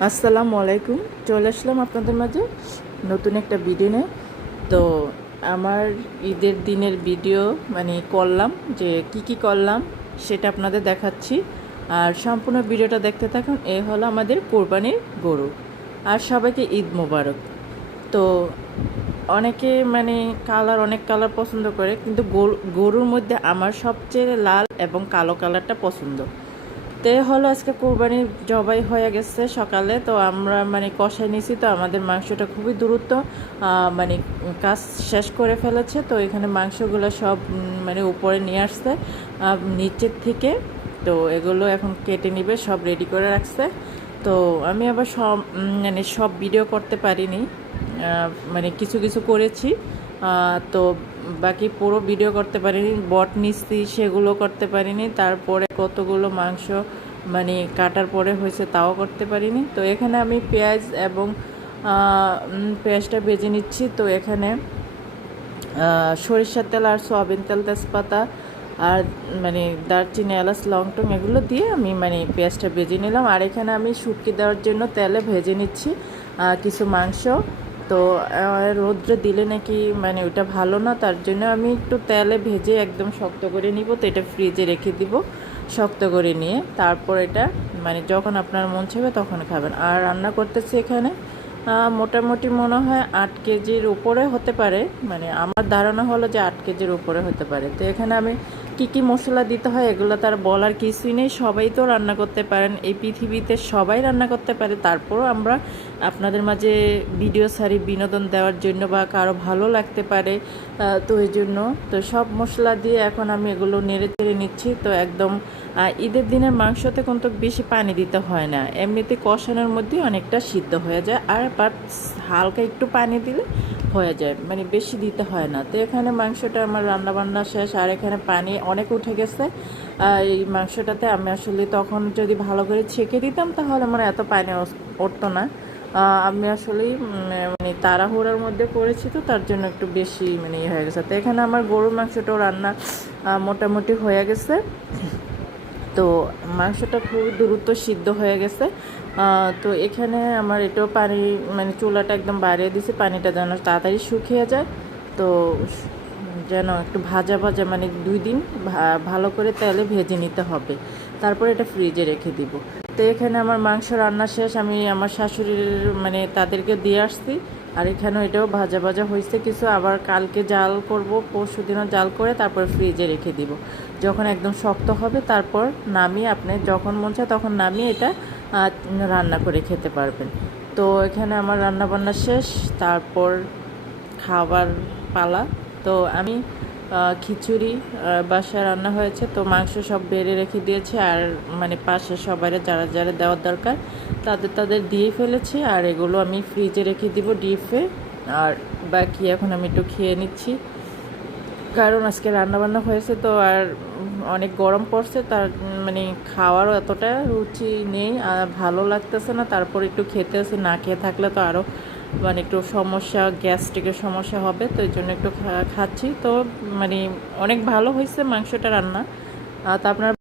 আসসালামু আলাইকুম। চলে আসলাম আপনাদের মাঝে নতুন একটা ভিডিও নিয়ে। তো আমার ঈদের দিনের ভিডিও মানে করলাম যে কি কি করলাম সেটা আপনাদের দেখাচ্ছি। আর সম্পূর্ণ ভিডিওটা দেখতে থাকুন, এ হলো আমাদের কোরবানির গরু আর সবাইকে ঈদ মোবারক। তো অনেকে মানে কালার অনেক কালার পছন্দ করে, কিন্তু গরু- গরুর মধ্যে আমার সবচেয়ে লাল এবং কালো কালারটা পছন্দ। তে হলো আজকে কোরবানি জবাই হয়ে গেছে সকালে, তো আমরা মানে কষাই নিছি তো আমাদের মাংসটা খুবই দ্রুত মানে কাজ শেষ করে ফেলেছে, তো এখানে মাংসগুলো সব মানে উপরে নিয়ে আসছে নিচের থেকে, তো এগুলো এখন কেটে নিবে, সব রেডি করে রাখছে, তো আমি আবার সব মানে সব ভিডিও করতে পারিনি মানে কিছু কিছু করেছি তো বাকি পুরো ভিডিও করতে পারিনি, বট নিচ্ছি সেগুলো করতে পারিনি, তারপরে কতগুলো মাংস মানে কাটার পরে হয়েছে তাও করতে পারিনি। তো এখানে আমি পেঁয়াজ এবং পেঁয়াজটা ভেজে নিচ্ছি। তো এখানে সরিষার তেল আর সয়াবিন তেল, তেজপাতা আর মানে দারচিনি, এলাচ, লংটং এগুলো দিয়ে আমি মানে পেঁয়াজটা ভেজে নিলাম। আর এখানে আমি শুটকি দেওয়ার জন্য তেলে ভেজে নিচ্ছি কিছু মাংস। তো রৌদ্রে দিলে নাকি মানে ওটা ভালো না, তার জন্য আমি একটু তেলে ভেজে একদম শক্ত করে নিব, তো এটা ফ্রিজে রেখে দিব শক্ত করে নিয়ে। তারপর এটা মানে যখন আপনার মন চাইবে তখন খাবেন। আর রান্না করতেছি এখানে মোটামুটি মনে হয় আট কেজির উপরে হতে পারে মানে আমার ধারণা হলো যে আট কেজির উপরে হতে পারে। তো এখানে আমি কি কি মশলা দিতে হয় এগুলো তার বলার কিছুই নেই। সবাই তো রান্না করতে পারেন। এই পৃথিবীতে সবাই রান্না করতে পারে। তারপরও আমরা আপনাদের মাঝে ভিডিও সারি বিনোদন দেওয়ার জন্য বা কারও ভালো লাগতে পারে তো এই জন্য। তো সব মশলা দিয়ে এখন আমি এগুলো নেড়ে চেড়ে নিচ্ছি। তো একদম ঈদের দিনের মাংসতে কিন্তু বেশি পানি দিতে হয় না। এমনিতে কষানোর মধ্যে অনেকটা সিদ্ধ হয়ে যায়। আর বাট হালকা একটু পানি দিলে হয়ে যায় মানে বেশি দিতে হয় না। তো এখানে মাংসটা আমার রান্না বান্না শেষ, আর এখানে পানি অনেক উঠে গেছে। এই মাংসটাতে আমি আসলে তখন যদি ভালো করে ছেঁকে দিতাম, তাহলে আমার এত পানি উঠতো না। আমি আসলেই মানে তাড়াহুড়ার মধ্যে করেছি তো, তার জন্য একটু বেশি মানে ইয়ে হয়ে গেছে। তো এখানে আমার গরুর মাংসটাও রান্না মোটামুটি হয়ে গেছে। তো মাংসটা খুব দ্রুত সিদ্ধ হয়ে গেছে। তো এখানে আমার এটাও পানি মানে চুলাটা একদম বাড়িয়ে দিছি পানিটা যেন তাড়াতাড়ি শুকিয়ে যায়। তো যেন একটু ভাজা ভাজা মানে দুই দিন ভালো করে তেলে ভেজে নিতে হবে। তারপর এটা ফ্রিজে রেখে দিব। তো এখানে আমার মাংস রান্না শেষ, আমি আমার শাশুড়ির মানে তাদেরকে দিয়ে আসছি। আর এখানেও এটাও ভাজা ভাজা হয়েছে, কিছু আবার কালকে জাল করব পরশু দিনও জাল করে তারপর ফ্রিজে রেখে দিব। যখন একদম শক্ত হবে, তারপর নামিয়ে আপনি যখন মন চায় তখন নামিয়ে এটা রান্না করে খেতে পারবেন। তো এখানে আমার রান্না বান্না শেষ, তারপর খাবার পালা। তো আমি খিচুড়ি বাসায় রান্না হয়েছে, তো মাংস সব বেড়ে রেখে দিয়েছি, আর মানে পাশে সবাই যারা যারা দেওয়ার দরকার, তাদের তাদের দিয়ে ফেলেছি, আর এগুলো আমি ফ্রিজে রেখে দিব ডিপে আর বাকি এখন আমি একটু খেয়ে নিচ্ছি। কারণ আজকে রান্নাবান্না হয়েছে তো আর অনেক গরম পড়ছে, তার মানে খাওয়ারও এতটা রুচি নেই, আর ভালো লাগতেছে না। তারপর একটু খেতে আছে না খেয়ে থাকলে তো আরও মানে একটু সমস্যা, গ্যাস্ট্রিকের সমস্যা হবে, তো এই জন্য একটু খাচ্ছি। তো মানে অনেক ভালো হয়েছে মাংসটা রান্না। তা আপনারা